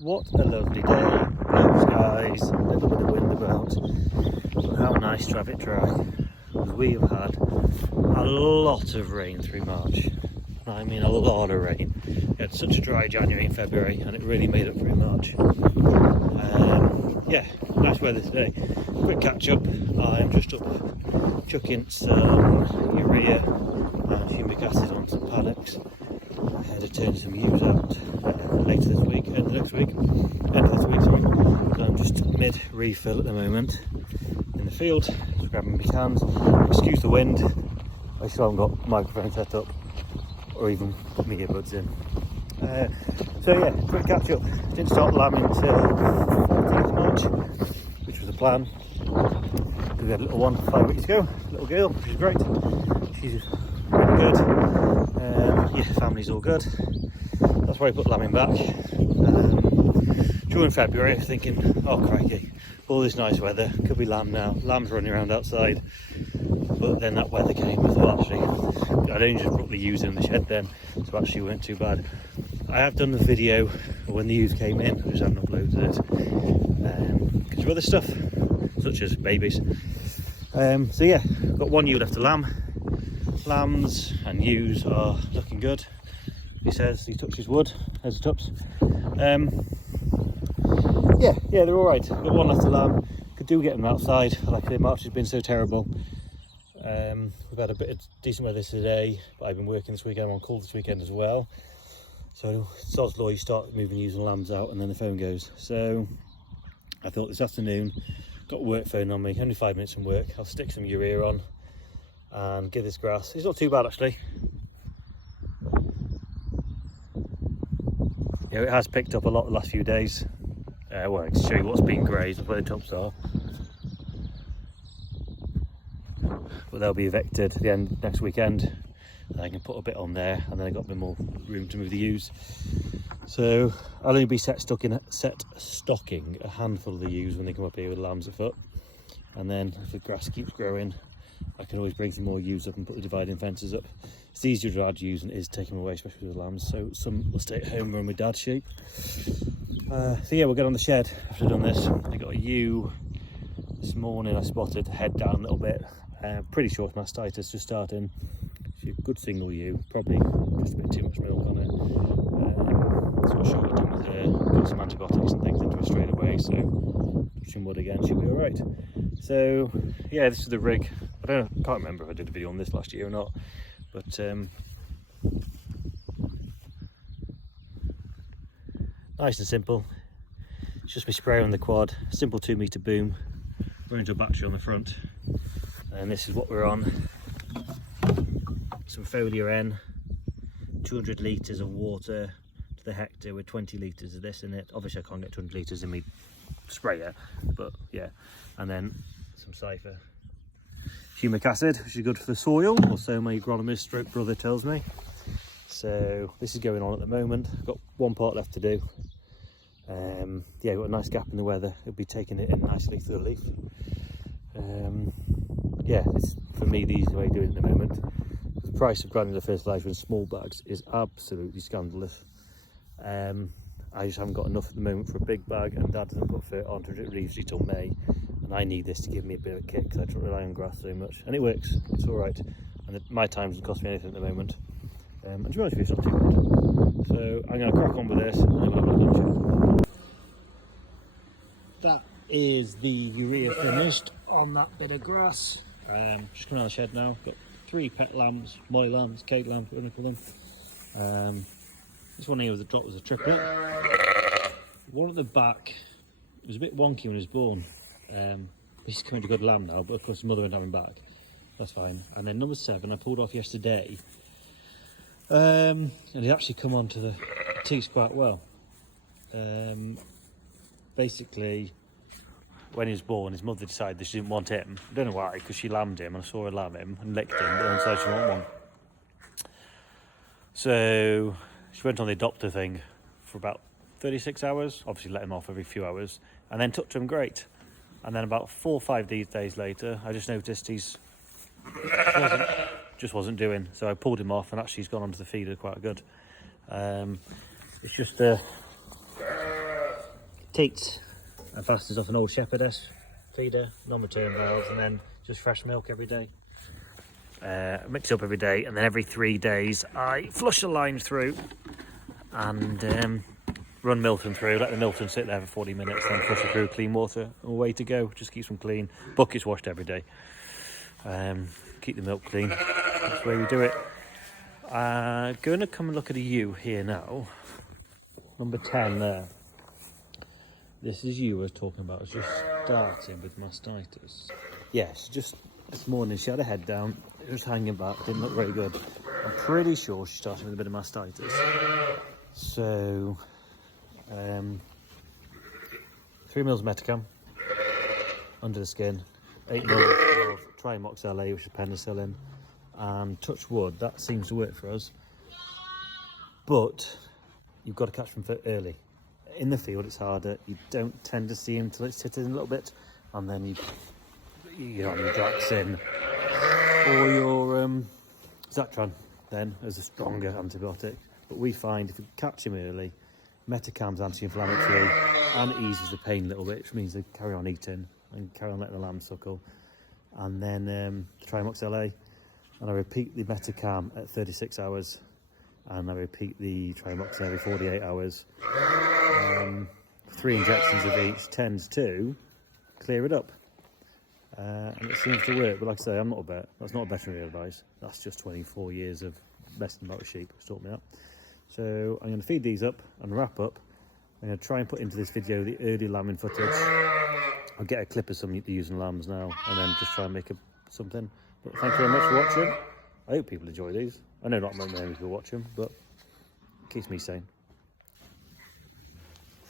What a lovely day, blue skies, a little bit of wind about, but how nice to have it dry, because we have had a lot of rain through March. I mean a lot of rain. We had such a dry January and February, and it really made up for it in March. Yeah, nice weather today. Quick catch up. I am just up chucking some urea and humic acid on some paddocks. I had to turn some ewes out later this week, next week, end of this week, sorry. So I'm just mid refill at the moment in the field, just grabbing my cans. Excuse the wind, I still haven't got microphone set up or even put my earbuds in. So yeah, quick catch up. Didn't start lambing until 14th March, which was the plan. We had a little one 5 weeks ago, little girl, which is great. She's really good. Yeah, family's all good. That's why I put lambing back. During February, I was thinking, oh crikey, all this nice weather, could be lamb now. Lamb's running around outside. But then that weather came, I thought actually, I'd only just brought the ewes in the shed then, so actually it weren't too bad. I have done the video when the ewes came in, I just haven't uploaded it. Because of other stuff, such as babies. So yeah, got one ewe left to lamb. Lambs and ewes are looking good. He says, he touches wood, there's the tups. Yeah, they're alright. Got one left to lamb. Could do get them outside, like I say, March has been so terrible. We've had a bit of decent weather today, but I've been working this weekend. I'm on call this weekend as well. So sod's law, you start moving ewes and lambs out and then the phone goes. So I thought this afternoon, got a work phone on me, only 5 minutes from work. I'll stick some urea on and give this grass. It's not too bad actually. Yeah, it has picked up a lot the last few days. Well, I can show you what's been grazed, where the tops are. But they'll be evicted at the end next weekend. And I can put a bit on there, and then I got a bit more room to move the ewes. So I'll only be set stocking a handful of the ewes when they come up here with lambs afoot. And then if the grass keeps growing, I can always bring some more ewes up and put the dividing fences up. It's easier to add ewes than it is to take them away, especially with lambs. So some will stay at home run with dad's sheep. So yeah, we'll get on the shed after I've done this. I got a ewe this morning. I spotted the head down a little bit. Pretty sure it's mastitis just starting. She's a good single ewe, probably just a bit too much milk on it. So I'll show what I've done with her. Got some antibiotics and things into her straight away, so touching wood again, she'll be alright. So yeah, this is the rig. I can't remember if I did a video on this last year or not, but nice and simple. It's just my sprayer on the quad, simple 2 metre boom, running to a battery on the front, and this is what we're on. Some foliar N, 200 litres of water to the hectare with 20 litres of this in it. Obviously I can't get 200 litres in my sprayer, but yeah. And then some Cypher humic acid, which is good for the soil, or so my agronomist stroke brother tells me. So this is going on at the moment. I've got one part left to do. Yeah, got a nice gap in the weather. It'll be taking it in nicely through the leaf. Yeah, it's, for me, the easy way of doing it at the moment. The price of granular fertiliser in small bags is absolutely scandalous. I just haven't got enough at the moment for a big bag, and Dad doesn't put fert on usually till May, and I need this to give me a bit of a kick because I don't rely on grass so much, and it works. It's all right, and my time doesn't cost me anything at the moment. And to be honest with you, it's not too bad. So I'm going to crack on with this, and then we'll have a look at it. That is the urea finished on that bit of grass. Just coming out of the shed now. Got 3 pet lambs, my lambs, Kate lambs, whatever you call them. This one here was a triplet. One at the back was a bit wonky when he was born. He's coming to good lamb now, but of course his mother won't have him back. That's fine. And then number 7 I pulled off yesterday. And he actually come onto the teats quite well. Basically, when he was born, his mother decided that she didn't want him. I don't know why, because she lambed him, and I saw her lamb him and licked him, but then decided she didn't want one. So she went on the adopter thing for about 36 hours, obviously let him off every few hours, and then took to him great. And then about 4 or 5 days later, I just noticed just wasn't doing. So I pulled him off, and actually he's gone onto the feeder quite good. It's just teats and fastens off an old shepherdess feeder, non-return valves, and then just fresh milk every day. Mix up every day, and then every 3 days I flush the lines through and run Milton through, let the Milton sit there for 40 minutes, then flush it through clean water, and away to go. Just keeps them clean. Buckets washed every day. Keep the milk clean. That's the way we do it. Going to come and look at a ewe here now. Number 10 there. This is ewe I was talking about. It's just starting with mastitis. Yes, just this morning she had her head down. It was hanging back. Didn't look very good. I'm pretty sure she started with a bit of mastitis. So, 3 mils Metacam under the skin, 8 mils of Trimox LA, which is penicillin, and touch wood, that seems to work for us. But you've got to catch them early. In the field, it's harder. You don't tend to see them until it's titted in a little bit, and then you know, your Draxin or your Zatran then as a stronger antibiotic. But we find if you catch him early, Metacam's anti-inflammatory and it eases the pain a little bit, which means they carry on eating and carry on letting the lamb suckle. And then Trimox LA, and I repeat the Metacam at 36 hours, and I repeat the Trimox every 48 hours. 3 injections of each tends to clear it up. And it seems to work, but like I say, I'm not a vet. That's not a veterinary advice. That's just 24 years of messing about with sheep. It's taught me that. So I'm going to feed these up and wrap up. I'm going to try and put into this video the early lambing footage. I'll get a clip of some using lambs now, and then just try and make something. But thank you very much for watching. I hope people enjoy these. I know not many people watch them, but it keeps me sane.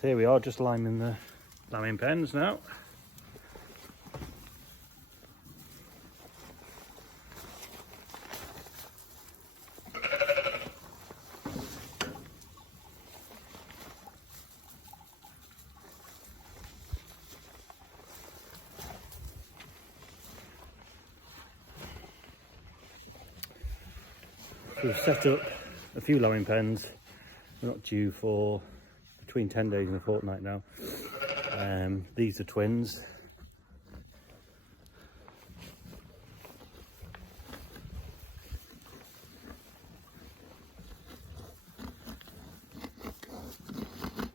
So here we are, just liming the lambing pens now. We've set up a few lambing pens. We're not due for between 10 days and a fortnight now. These are twins.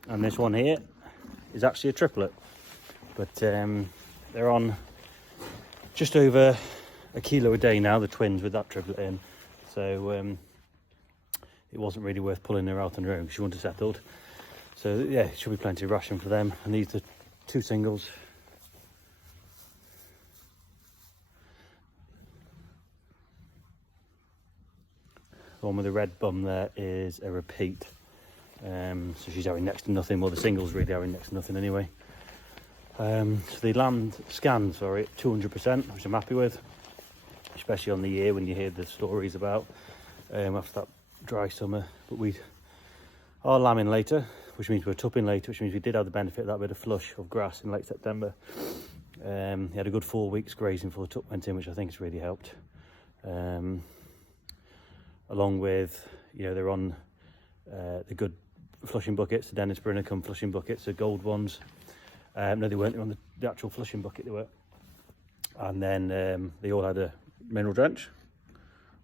And this one here is actually a triplet, but they're on just over a kilo a day now, the twins with that triplet in. So it wasn't really worth pulling her out on her own because she wouldn't have settled. So yeah, it should be plenty of ration for them. And these are 2 singles. The one with the red bum there is a repeat. So she's having next to nothing. Well, the singles really having next to nothing anyway. So the lamb scans are at 200%, which I'm happy with. Especially on the year when you hear the stories about after that dry summer. But we are lambing later, which means we're tupping later, which means we did have the benefit of that bit of flush of grass in late September. He had a good 4 weeks grazing before the tup went in, which I think has really helped. Along with, you know, they're on the good flushing buckets, the Dennis Brinicum flushing buckets, the gold ones. No, they weren't. They were on the actual flushing bucket, they were. And then they all had a mineral drench,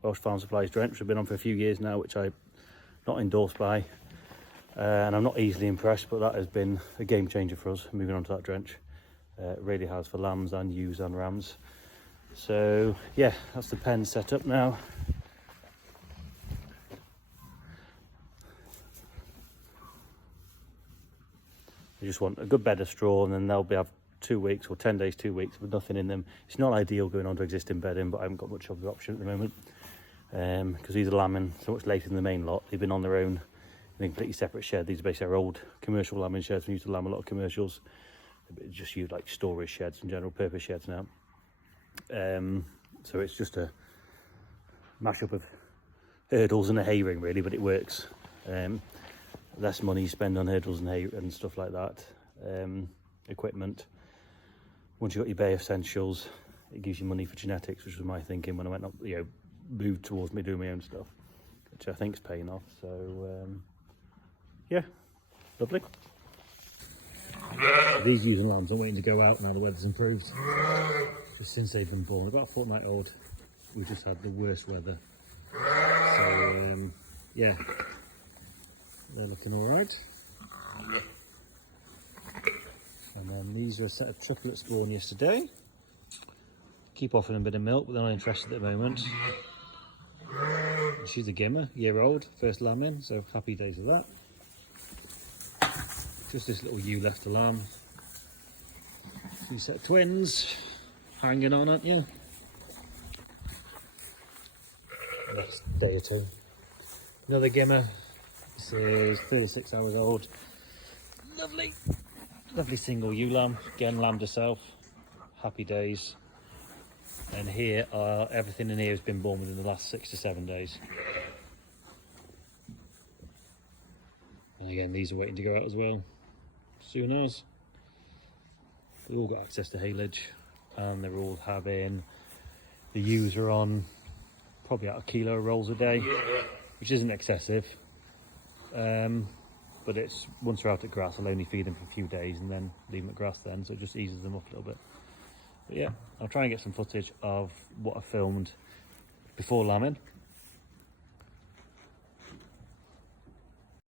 Welsh Farm Supplies drench, which I've been on for a few years now, which I'm not endorsed by, and I'm not easily impressed, but that has been a game changer for us, moving on to that drench. It really has for lambs and ewes and rams. So yeah, that's the pen set up now. I just want a good bed of straw, and then they'll have 2 weeks or 10 days, 2 weeks with nothing in them. It's not ideal going on to existing bedding, but I haven't got much of the option at the moment because these are lambing so much later than the main lot. They've been on their own in a completely separate shed. These are basically our old commercial lambing sheds. We used to lamb a lot of commercials, just use like storage sheds and general purpose sheds now. So it's just a mashup of hurdles and a hay ring really, but it works. Less money you spend on hurdles and hay and stuff like that. Equipment. Once you've got your Bay Essentials, it gives you money for genetics, which was my thinking when I went up, you know, moved towards me doing my own stuff, which I think is paying off. So yeah, lovely. These ewes and lambs are waiting to go out now the weather's improved. Just since they've been born, about a fortnight old, we've just had the worst weather. So yeah, they're looking all right. And then these were a set of triplets born yesterday. Keep offering a bit of milk, but they're not interested at the moment. She's a gimmer, year old, first lamb in, so happy days with that. Just this little ewe left to lamb. Two set of twins, hanging on, aren't you? Next day or two. Another gimmer. This is 36 hours old. Lovely, lovely single ewe lamb. Again, lambed herself. Happy days. And here are everything in here has been born within the last 6 to 7 days. And again, these are waiting to go out as well. Soon as. They've all got access to haylage, and they're all having, the ewes are on probably about 1 kilo of rolls a day, which isn't excessive. But it's, once they're out at grass, I'll only feed them for a few days and then leave them at grass then, so it just eases them up a little bit. But yeah, I'll try and get some footage of what I filmed before lambing,